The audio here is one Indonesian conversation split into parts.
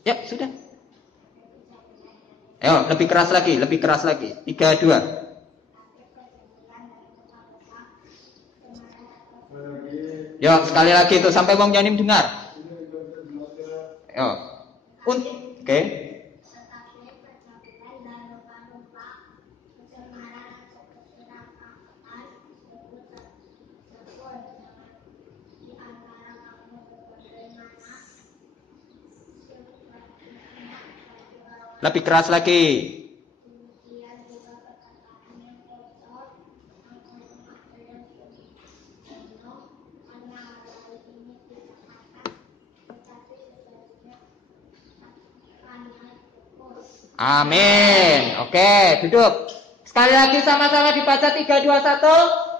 Ya, sudah. Ayo, lebih keras lagi, lebih keras lagi. 3, 2. Yo, sekali lagi itu sampai Wong Yanim dengar. Yo. Oke. Lebih keras lagi. Amin. Oke, duduk. Sekali lagi sama-sama dibaca 3, 2, 1.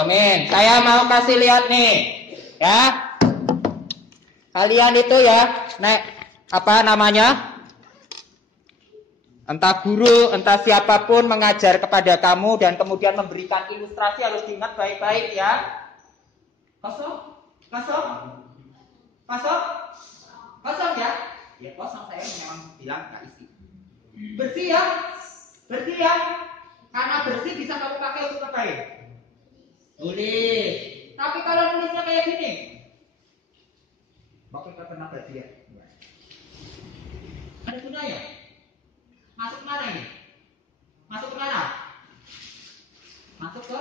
Amin. Saya mau kasih lihat nih, ya. Kalian itu ya, apa namanya? Entah guru, entah siapapun mengajar kepada kamu dan kemudian memberikan ilustrasi harus diingat baik-baik ya. Kosong, kosong, kosong, kosong ya. Ya kosong, saya memang bilang nggak isi. Bersih ya, bersih ya. Karena bersih bisa kamu pakai untuk apa ya? Tulis. Tapi kalau nulisnya kayak gini, pakai kata baju ya. Ada gunanya? Masuk mana ini? Masuk ke mana? Masuk ke?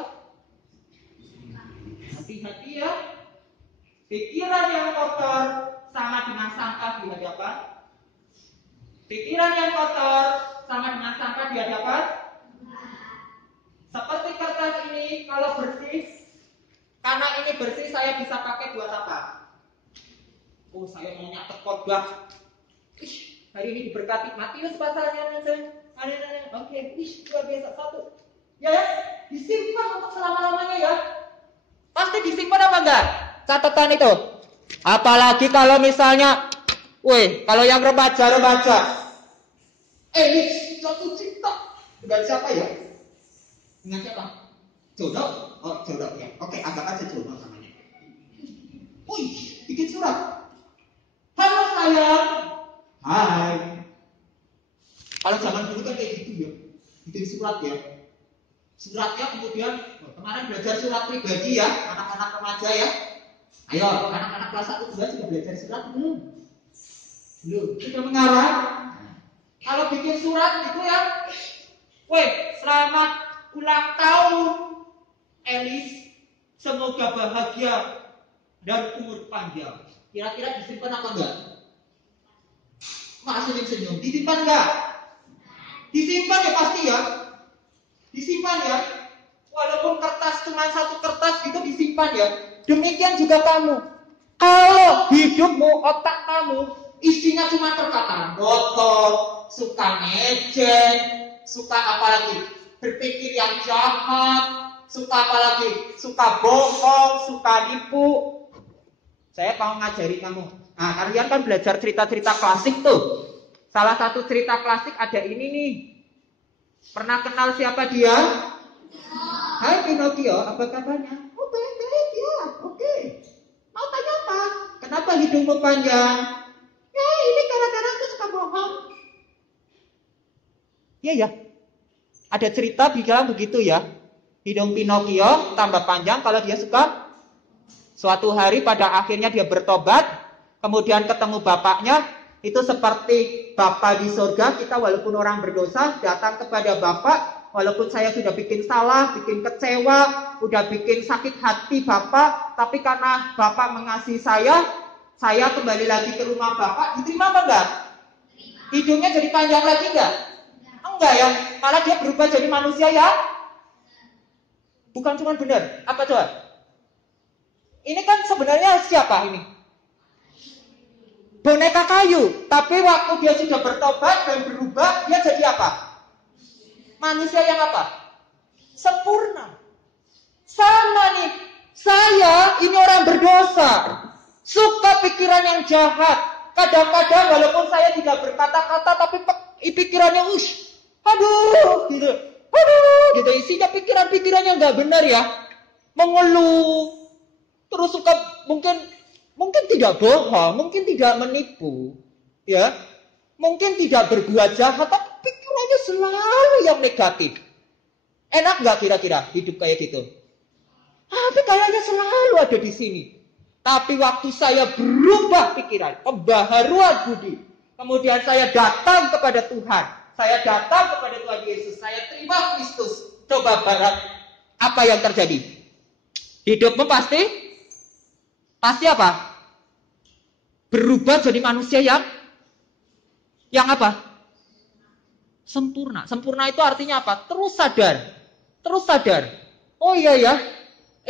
Hati-hati ya. Pikiran yang kotor sama dengan sampah di hadapan. Pikiran yang kotor sama dengan sampah di hadapan. Seperti kertas ini, kalau bersih, karena ini bersih, saya bisa pakai buat apa? Oh, saya mau nyatet khotbah. Hari ini diberkati. Matius pasalnya, oke, luar biasa. 1. Ya, disimpan untuk selama-lamanya ya. Pasti disimpan apa enggak? Catatan itu. Apalagi kalau misalnya, kalau yang remaja. Ini jatuh cinta. Dengan siapa ya? Dengan siapa? Jodoh? Oh, jodoh ya. Oke, anggap aja jodoh namanya. Bikin surat. Halo sayang. Hai. Kalau zaman dulu kan kayak gitu ya. Bikin surat ya. Suratnya kemudian, kemarin belajar surat pribadi ya, anak-anak remaja ya. Ayo, anak-anak kelas 1 2 sudah belajar surat belum? Belum. Sudah mengarah. Kalau bikin surat itu ya, selamat ulang tahun Elis, semoga bahagia dan umur panjang. Kira-kira disimpan apa enggak? Masih senyum. Disimpan enggak? Disimpan ya pasti ya. Disimpan ya. Walaupun kertas cuma 1 kertas gitu disimpan ya. Demikian juga kamu. Kalau hidupmu, otak kamu isinya cuma perkataan kotor, suka ngejek, suka apalagi berpikir yang jahat, suka apalagi suka bohong, suka nipu. Saya mau ngajari kamu. Nah, kalian kan belajar cerita-cerita klasik tuh. Salah satu cerita klasik ada ini nih. Pernah kenal siapa dia? Hai Pinocchio, apa kabarnya? Oh, baik-baik ya, oke. Mau tanya apa? Kenapa hidungmu panjang? Ya, ini gara-gara aku suka bohong. Iya ya. Ada cerita bilang begitu ya. Hidung Pinocchio tambah panjang kalau dia suka. Suatu hari pada akhirnya dia bertobat, kemudian ketemu bapaknya. Itu seperti Bapa di surga, kita walaupun orang berdosa datang kepada Bapak, walaupun saya sudah bikin salah, bikin kecewa, udah bikin sakit hati Bapak, tapi karena Bapak mengasihi saya kembali lagi ke rumah Bapak. Diterima apa enggak? Hidungnya jadi panjang lagi enggak? Enggak ya, malah dia berubah jadi manusia ya. Bukan cuma benar, apa coba? Ini kan sebenarnya siapa ini? Boneka kayu, tapi waktu dia sudah bertobat dan berubah, dia jadi apa? manusia yang apa? Sempurna. Sama nih, saya ini orang berdosa, suka pikiran yang jahat. Kadang-kadang walaupun saya tidak berkata-kata, tapi pikirannya aduh, gitu isinya pikiran-pikiran yang nggak benar ya, mengeluh, terus suka mungkin tidak bohong, mungkin tidak menipu, ya, mungkin tidak berbuat jahat, tapi pikirannya selalu yang negatif. Enak nggak kira-kira hidup kayak gitu? Tapi kayaknya selalu ada di sini. Tapi waktu saya berubah pikiran, pembaharuan budi, kemudian saya datang kepada Tuhan, saya datang kepada Tuhan Yesus, saya terima Kristus. Coba barat, apa yang terjadi? Hidupmu pasti apa? Berubah jadi manusia yang apa? Sempurna. Sempurna itu artinya apa? Terus sadar. Oh iya ya,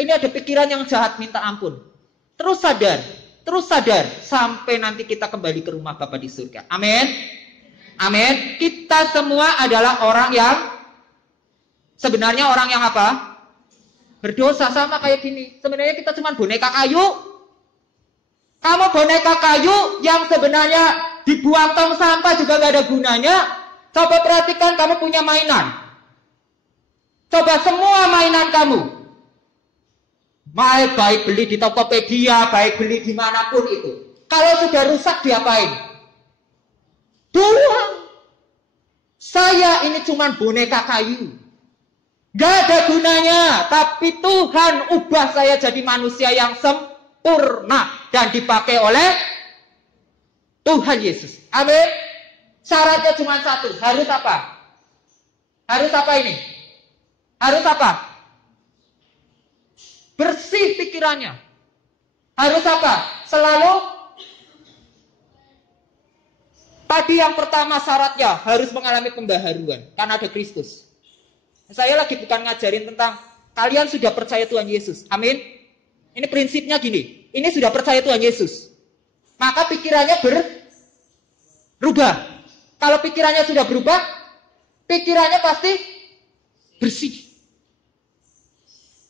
ini ada pikiran yang jahat, minta ampun. Terus sadar, sampai nanti kita kembali ke rumah Bapa di surga. Amin. Kita semua adalah orang yang sebenarnya orang yang apa? Berdosa, sama kayak gini. Sebenarnya kita cuma boneka kayu. Kamu boneka kayu yang sebenarnya dibuang tong sampah juga gak ada gunanya. Coba perhatikan, kamu punya mainan. Coba semua mainan kamu, baik beli di Tokopedia, baik beli dimanapun itu, kalau sudah rusak diapain? Buang. Saya ini cuma boneka kayu, gak ada gunanya. Tapi Tuhan ubah saya jadi manusia yang sempurna dan dipakai oleh Tuhan Yesus. Amin. Syaratnya cuma satu, harus apa? Harus apa ini? Harus apa? Bersih pikirannya. Harus apa? Selalu. Tadi yang pertama syaratnya harus mengalami pembaharuan, karena ada Kristus. Saya lagi bukan ngajarin tentang kalian sudah percaya Tuhan Yesus. Amin. Ini prinsipnya gini. Ini sudah percaya Tuhan Yesus, maka pikirannya berubah. Kalau pikirannya sudah berubah, pikirannya pasti bersih.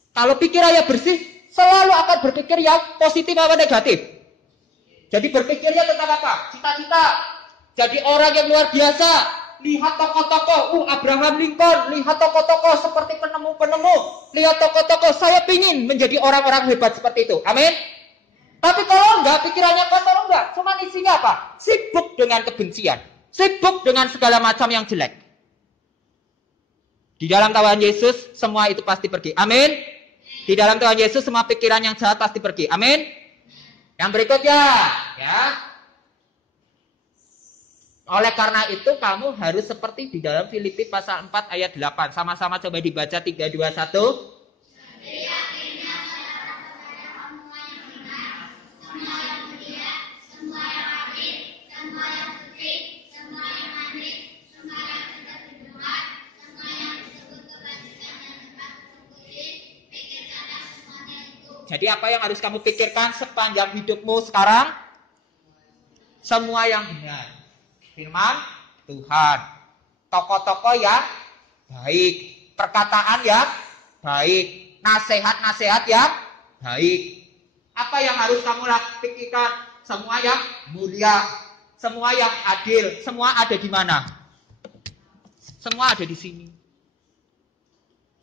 Kalau pikirannya bersih, selalu akan berpikir yang positif apa negatif. Jadi berpikirnya tentang apa? Cita-cita. Jadi orang yang luar biasa. Lihat tokoh-tokoh, Abraham Lincoln. Lihat tokoh-tokoh seperti penemu-penemu. Lihat tokoh-tokoh, saya pingin menjadi orang-orang hebat seperti itu. Amin. Tapi kalau enggak, pikirannya kotor enggak. Cuma isinya apa? Sibuk dengan kebencian. Sibuk dengan segala macam yang jelek. Di dalam Tuhan Yesus, semua itu pasti pergi. Amin. Di dalam Tuhan Yesus semua pikiran yang jahat pasti pergi. Amin. Yang berikutnya, ya. Oleh karena itu kamu harus seperti di dalam Filipi pasal 4 ayat 8. Sama-sama coba dibaca 3, 2, 1. Jadi apa yang harus kamu pikirkan sepanjang hidupmu sekarang? Semua yang benar. Firman Tuhan. Tokoh-tokoh yang baik. Perkataan yang baik. Nasihat-nasihat yang baik. Apa yang harus kamu pikirkan? Semua yang mulia. Semua yang adil. Semua ada di mana? Semua ada di sini.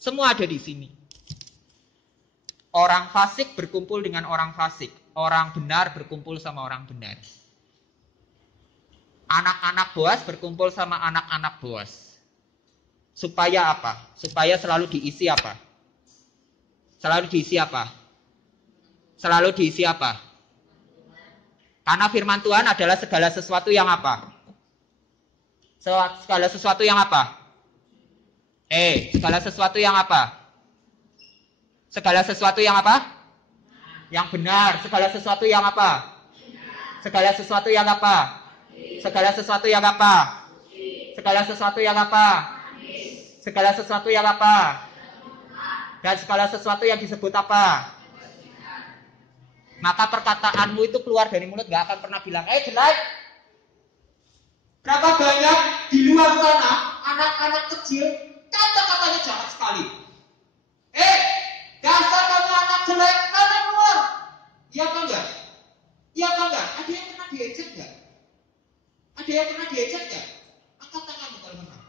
Semua ada di sini. Orang fasik berkumpul dengan orang fasik. Orang benar berkumpul sama orang benar. Anak-anak Boas berkumpul sama anak-anak Boas. Supaya apa? Supaya selalu diisi apa? Selalu diisi apa? Selalu diisi apa? Karena firman Tuhan adalah segala sesuatu yang apa? Segala sesuatu yang apa? Segala sesuatu yang apa? Segala sesuatu yang apa? Yang benar. Segala sesuatu yang apa? Segala sesuatu yang apa? Segala sesuatu yang apa? Segala sesuatu yang apa? Segala sesuatu yang apa? Dan segala sesuatu yang disebut apa? Maka perkataanmu itu keluar dari mulut gak akan pernah bilang, jelek. Berapa banyak di luar sana anak-anak kecil diejek ya? Angkat tanganmu kalau pernah.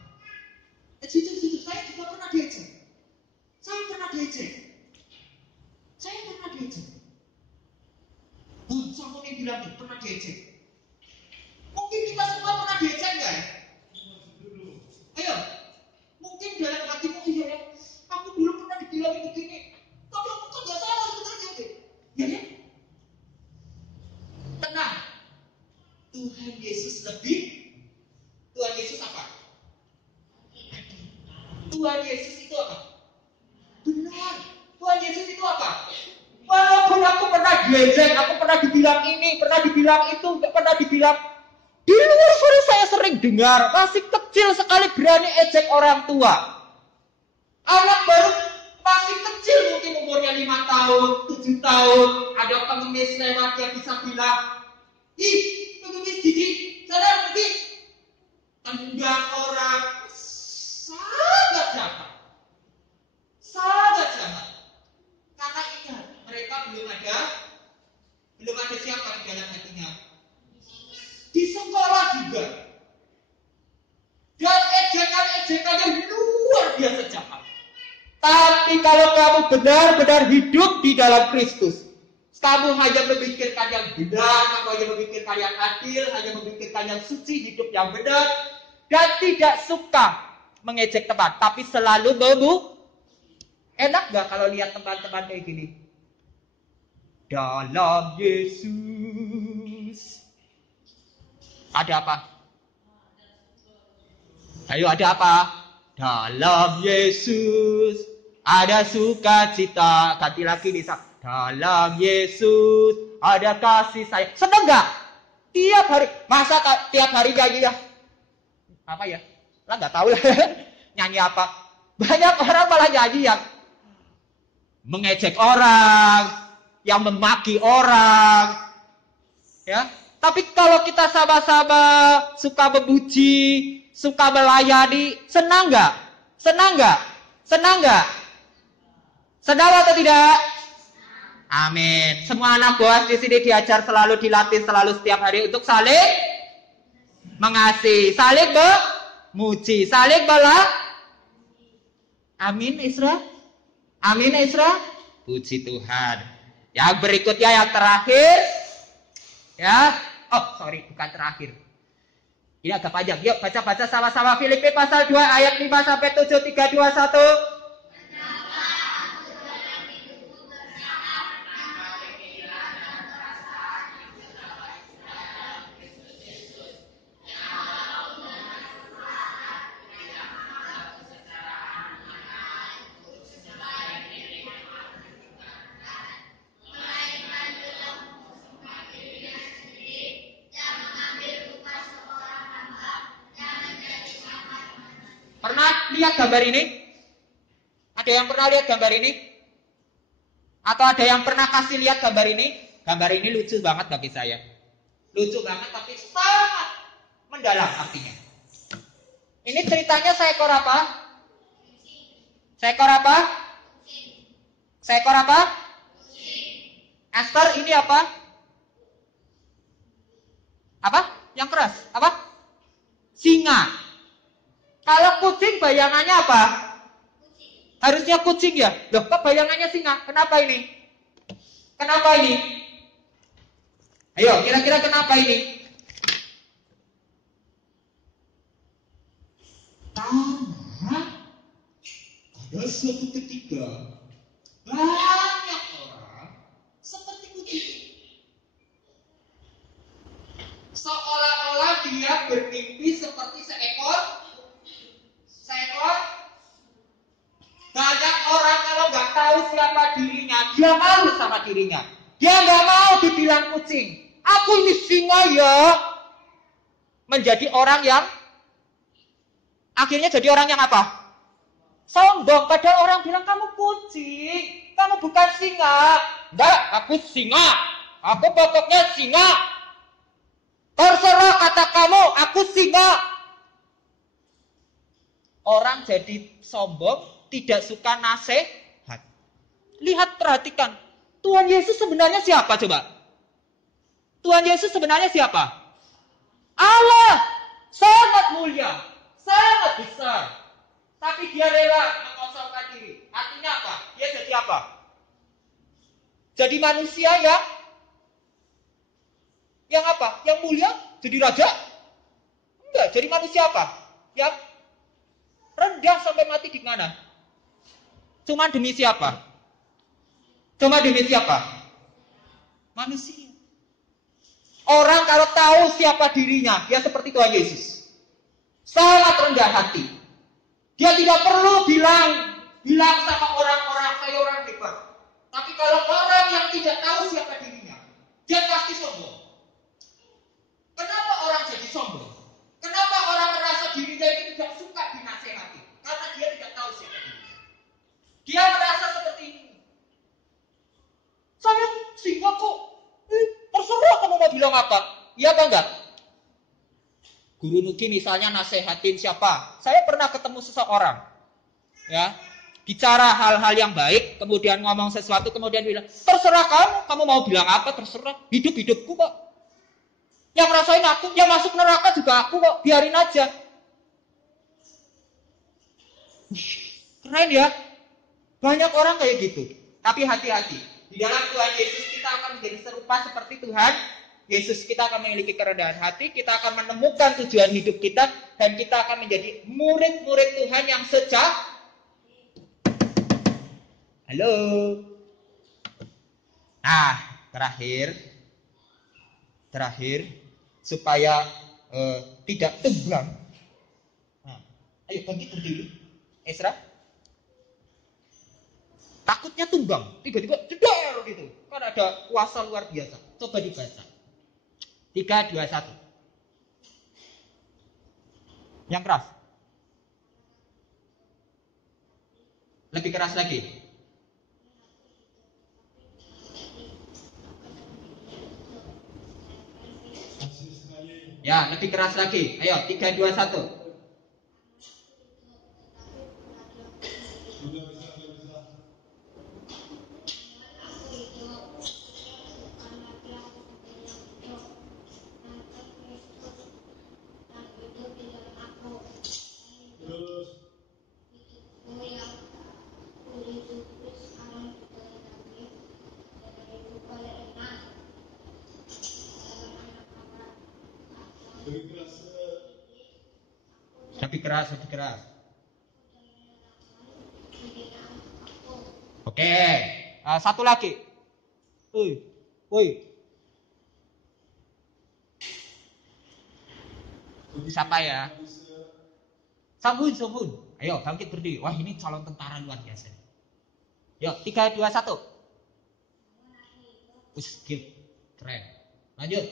Jujur, saya juga pernah diejek. Saya pernah diejek. Siapa yang bilang tuh pernah diejek? Mungkin kita semua pernah diejek nggak ya? Ayo, mungkin dalam hatimu ya, aku dulu pernah dibilang begini, tapi aku kan nggak salah sebenarnya, ya kan? Tenang, Tuhan Yesus lebih. Tuhan Yesus apa? Tuhan Yesus itu apa? Benar. Tuhan Yesus itu apa? Walaupun aku pernah diejek, aku pernah dibilang ini, pernah dibilang itu, pernah dibilang. Di luar sana saya sering dengar, masih kecil sekali berani ejek orang tua. Anak baru masih kecil, mungkin umurnya 5 tahun, 7 tahun, ada pengemis lewat yang bisa bilang, ih, pengemis Didi, sana pergi. Tendang orang, sangat jahat. Sangat jahat. Karena ingat, mereka belum ada siapa di dalam hatinya. Di sekolah juga. Dan ejekan-ejekannya luar biasa jahat. Tapi kalau kamu benar-benar hidup di dalam Kristus, kamu hanya memikirkan yang benar, kamu hanya memikirkan yang adil, hanya memikirkan yang suci, hidup yang benar, dan tidak suka mengejek teman, tapi selalu enak gak kalau lihat teman-teman kayak gini? Dalam Yesus ada apa? Ayo, ada apa? Dalam Yesus ada sukacita. Ganti lagi nih, dalam Yesus ada kasih sayang. Seneng gak? Tiap hari. Masa tiap hari nyanyi ya? Apa ya? Lah gak tahu lah. Nyanyi apa? Banyak orang malah nyanyi yang mengejek orang, yang memaki orang, ya. Tapi kalau kita sama-sama suka memuji, suka melayani, senang nggak? Senang nggak? Senang nggak? Senang atau tidak? Amin. Semua anak Boas di sini diajar selalu, dilatih selalu setiap hari untuk saling mengasihi, saling memuji, saling Amin, Isra. Amin, Isra. Puji Tuhan. Yang berikutnya, yang terakhir, ya. Oh, sorry, bukan terakhir. Ini agak panjang. Yuk, baca-baca sama-sama Filipi pasal 2 ayat 5 sampai 7, 3, 2, 1. Pernah lihat gambar ini? Ada yang pernah lihat gambar ini? Atau ada yang pernah kasih lihat gambar ini? Gambar ini lucu banget bagi saya. Lucu banget tapi sangat mendalam artinya. Ini ceritanya seekor apa? Seekor apa? Seekor apa? Esther, ini apa? Apa? Yang keras? Apa? Singa. Kalau kucing bayangannya apa? Harusnya kucing ya. Loh, kok bayangannya singa? Kenapa ini? Kenapa ini? Ayo, kira-kira kenapa ini? Karena ada suatu ketika banyak orang seperti kucing. Seolah-olah dia bermimpi seperti seekor. Banyak orang kalau nggak tahu siapa dirinya, dia malu sama dirinya. Dia nggak mau dibilang kucing. Aku ini singa ya. Menjadi orang yang akhirnya jadi orang yang apa? Sombong. Padahal orang bilang kamu kucing, kamu bukan singa. Enggak, aku singa. Aku pokoknya singa. Terserah kata kamu, aku singa. Orang jadi sombong, tidak suka nasihat. Lihat, perhatikan. Tuhan Yesus sebenarnya siapa coba? Tuhan Yesus sebenarnya siapa? Allah. sangat mulia, sangat besar. Tapi dia rela mengosongkan diri. Artinya apa? Dia jadi apa? Jadi manusia yang apa? Yang mulia? Jadi raja? Enggak, jadi manusia apa? Yang rendah sampai mati di mana? Cuma demi siapa? Cuma demi siapa? Manusia. Orang kalau tahu siapa dirinya, dia seperti Tuhan Yesus. Sangat rendah hati. Dia tidak perlu bilang sama orang-orang saya orang hebat. Tapi kalau orang yang tidak tahu siapa dirinya, dia pasti sombong. Kenapa orang jadi sombong? Kenapa orang merasa dirinya itu tidak suka dinasehati? Karena dia tidak tahu siapa dirinya. Dia merasa seperti ini. Saya sehingga kok terserah kamu mau bilang apa? Iya apa enggak? Guru Nugi misalnya nasehatin siapa? Saya pernah ketemu seseorang, ya, bicara hal-hal yang baik, kemudian ngomong sesuatu, kemudian bilang, terserah kamu mau bilang apa, terserah, hidupku kok. Yang rasain aku, yang masuk neraka juga aku kok, biarin aja. Keren ya, banyak orang kayak gitu. Tapi hati-hati, di dalam Tuhan Yesus kita akan menjadi serupa seperti Tuhan Yesus. Kita akan memiliki kerendahan hati, kita akan menemukan tujuan hidup kita, dan kita akan menjadi murid-murid Tuhan yang Halo. Nah, terakhir supaya tidak tegang. Nah, ayo bangkit berdiri, Esra. Takutnya tumbang, tiba-tiba jedar gitu. Kan ada kuasa luar biasa. Coba dibaca. 3, 2, 1. Yang keras. Lebih keras lagi. Ya, lebih keras lagi. Ayo, 3, 2, 1. Lebih keras. Oke, satu lagi. Woi. Siapa ya? Sambun. Ayo, bangkit berdiri. Wah, ini calon tentara luar biasa. Yuk, 3, 2, 1. Skip. Keren. Lanjut.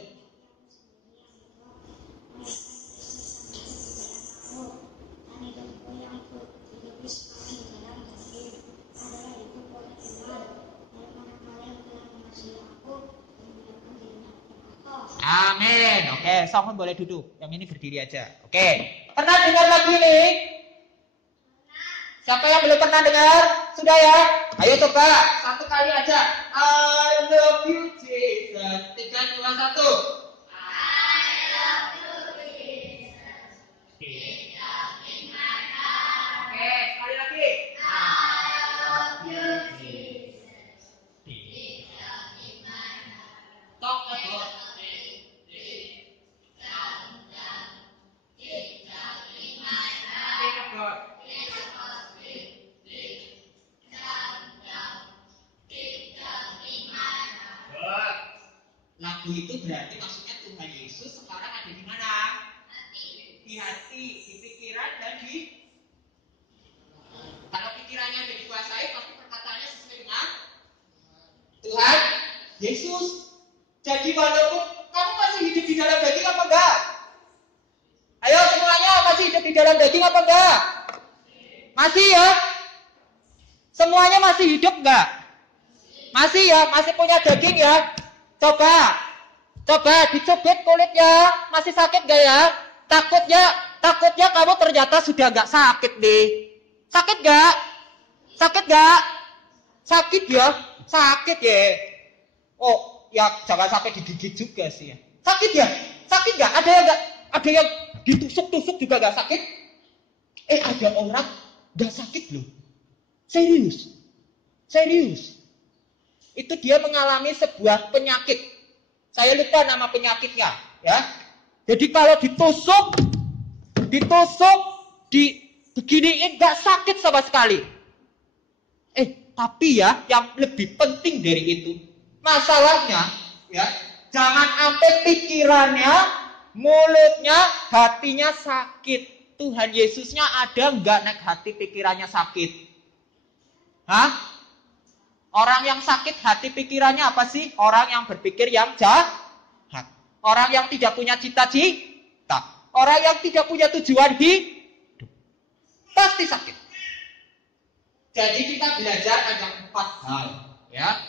Amin. Oke, Songhun boleh duduk. Yang ini berdiri aja. Oke. Pernah dengar lagu ini? Siapa yang belum pernah dengar? Sudah ya? Ayo coba. Satu kali aja. I love you Jesus. 3, 2, 1. I love you Jesus. Oke, sekali lagi. I love you Jesus. Talk about. Lagu itu berarti maksudnya Tuhan Yesus sekarang ada di mana? Di hati, di pikiran, dan di. Kalau pikirannya ada dikuasai, pasti perkataannya sesuai dengan Tuhan Yesus. Jadi walaupun kamu masih hidup di dalam daging apa enggak? Ayo semuanya, masih hidup di dalam daging apa enggak? Masih ya? Semuanya masih hidup enggak? Masih ya? Masih punya daging ya? Coba dicubit kulitnya, masih sakit gak ya? Takutnya kamu ternyata sudah gak sakit deh. Sakit gak? Sakit ya? Sakit ya? Oh, ya jangan sampai digigit juga sih ya. Sakit ya? Sakit gak? Ada yang ditusuk-tusuk juga gak sakit. Ada orang gak sakit loh. Serius. Itu dia mengalami sebuah penyakit. Saya lupa nama penyakitnya, ya. Jadi kalau ditusuk, beginiin gak sakit sama sekali. Tapi ya, yang lebih penting dari itu, masalahnya, ya, jangan sampai pikirannya, mulutnya, hatinya sakit. Tuhan Yesusnya ada nggak naik hati pikirannya sakit? Hah? Orang yang sakit hati pikirannya apa sih? Orang yang berpikir yang jahat. Orang yang tidak punya cita-cita. Orang yang tidak punya tujuan hidup. Pasti sakit. Jadi kita belajar ada 4 hal, ya.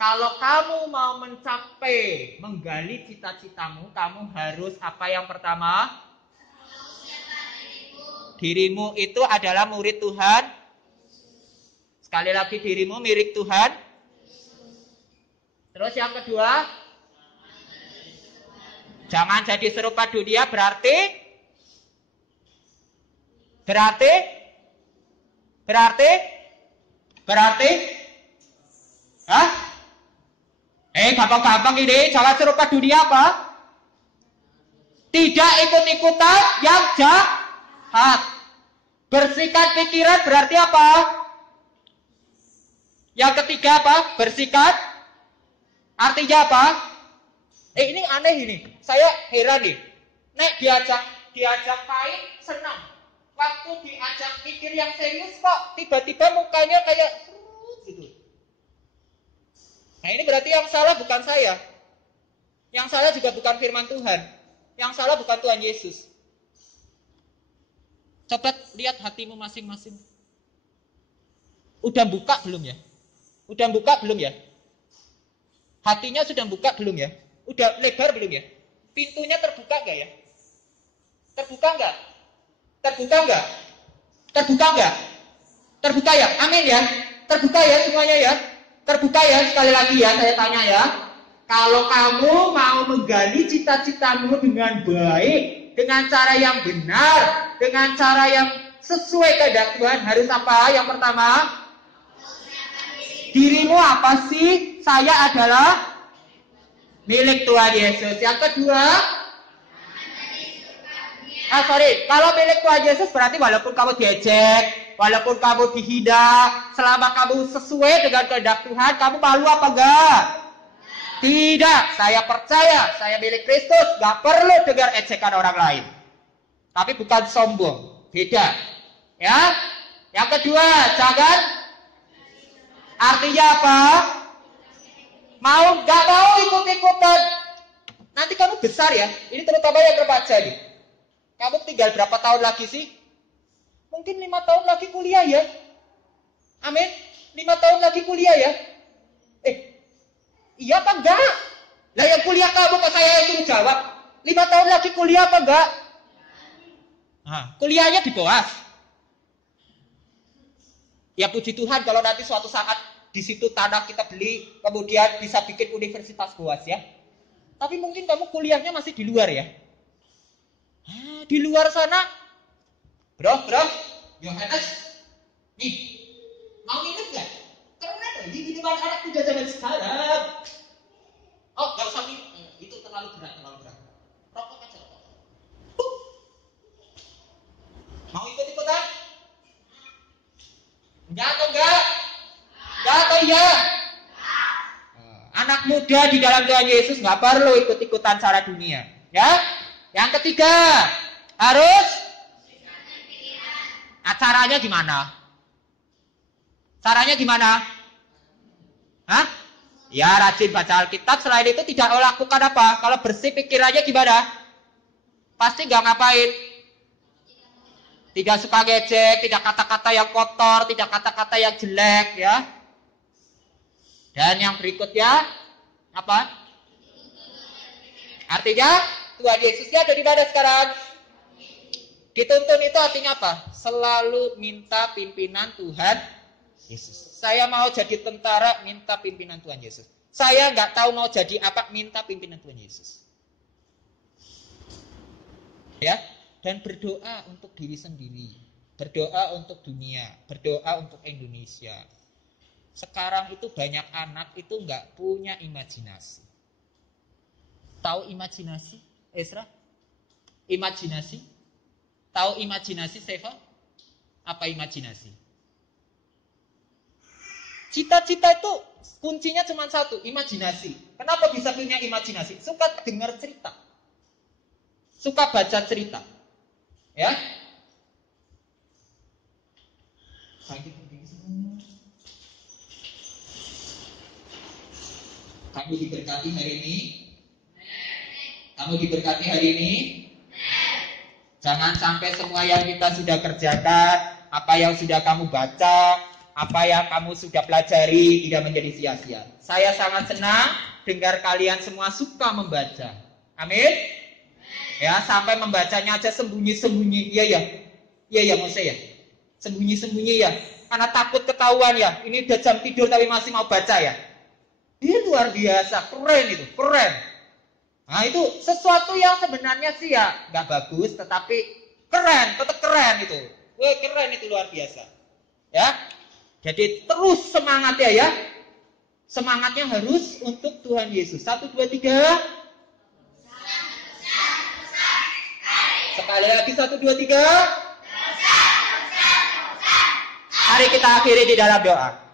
Kalau kamu mau mencapai, menggali cita-citamu, kamu harus apa yang pertama? Dirimu itu adalah murid Tuhan. Sekali lagi, dirimu mirip Tuhan. Terus yang kedua, jangan jadi serupa dunia, berarti hah? Gampang-gampang ini, jangan serupa dunia apa? Tidak ikut-ikutan yang jahat. Bersikat pikiran berarti apa? Yang ketiga apa? Bersikat. Artinya apa? Ini aneh ini. Saya heran nih. Nek diajak main senang. Waktu diajak pikir yang serius kok tiba-tiba mukanya kayak gitu. Nah ini berarti yang salah bukan saya. Yang salah juga bukan firman Tuhan. Yang salah bukan Tuhan Yesus. Coba lihat hatimu masing-masing. Udah buka belum ya? Hatinya sudah buka belum ya? Udah lebar belum ya? Pintunya terbuka gak ya? Terbuka enggak? Terbuka ya? Amin ya? Terbuka ya semuanya ya? Terbuka ya? Sekali lagi ya saya tanya ya. Kalau kamu mau menggali cita-citamu dengan baik, dengan cara yang benar, dengan cara yang sesuai kehendak Tuhan, harus apa? Yang pertama, dirimu apa sih? Saya adalah milik Tuhan Yesus. Yang kedua, kalau milik Tuhan Yesus berarti walaupun kamu diejek, walaupun kamu dihina, selama kamu sesuai dengan kehendak Tuhan, kamu malu apa enggak? Tidak, saya percaya, saya milik Kristus, gak perlu dengar ejekan orang lain. Tapi bukan sombong, beda. Ya, yang kedua, jangan. Artinya apa? Gak mau ikut-ikutan. Nanti kamu besar ya. Ini terutama yang remaja nih. Kamu tinggal berapa tahun lagi sih? Mungkin 5 tahun lagi kuliah ya. Amin. 5 tahun lagi kuliah ya. Iya apa enggak? Lah yang kuliah kamu kok saya yang suruh jawab. 5 tahun lagi kuliah apa enggak? Kuliahnya di BOAS. Ya puji Tuhan kalau nanti suatu saat di situ tanah kita beli, kemudian bisa bikin universitas BOAS ya. Tapi mungkin kamu kuliahnya masih di luar ya. Di luar sana, bro, Yohanes, nih, mau minum nggak? Keren, ini minuman anak muda zaman sekarang. Oh, nggak usah minum, itu terlalu berat. Rokok aja, rokok. Mau ikut-ikutan? Enggak atau enggak? Enggak atau iya? Anak muda di dalam Tuhan Yesus nggak perlu ikut-ikutan cara dunia, ya. Yang ketiga, harus caranya gimana? Caranya gimana? Ya rajin baca Alkitab. Selain itu tidak lakukan apa? Kalau bersih pikirannya gimana? Pasti nggak ngapain. Tidak suka ngejek, tidak kata-kata yang kotor, tidak kata-kata yang jelek ya. Dan yang berikutnya apa? Artinya Tuhan Yesusnya ada di mana sekarang? Dituntun itu artinya apa? Selalu minta pimpinan Tuhan Yesus. Saya mau jadi tentara, minta pimpinan Tuhan Yesus. Saya nggak tahu mau jadi apa, minta pimpinan Tuhan Yesus. Ya, dan berdoa untuk diri sendiri, berdoa untuk dunia, berdoa untuk Indonesia. Sekarang itu banyak anak itu nggak punya imajinasi. Tahu imajinasi, Esra? Imajinasi? Tahu imajinasi, Seva? Apa imajinasi? Cita-cita itu kuncinya cuma satu, imajinasi. Kenapa bisa punya imajinasi? Suka dengar cerita. Suka baca cerita. Ya? Kamu diberkati hari ini? Kamu diberkati hari ini? Jangan sampai semua yang kita sudah kerjakan, apa yang sudah kamu baca, apa yang kamu sudah pelajari tidak menjadi sia-sia. Saya sangat senang dengar kalian semua suka membaca. Amin. Ya, sampai membacanya aja sembunyi-sembunyi. Iya ya, Mose ya. Sembunyi-sembunyi ya. Karena takut ketahuan ya. Ini udah jam tidur tapi masih mau baca ya. Ini luar biasa, keren itu, keren. Nah itu sesuatu yang sebenarnya sih ya nggak bagus, tetapi keren, tetap keren itu. Wah keren itu luar biasa. Ya, jadi terus semangat ya. Semangatnya harus untuk Tuhan Yesus. 1, 2, 3. Sekali lagi 1, 2, 3. Mari kita akhiri di dalam doa.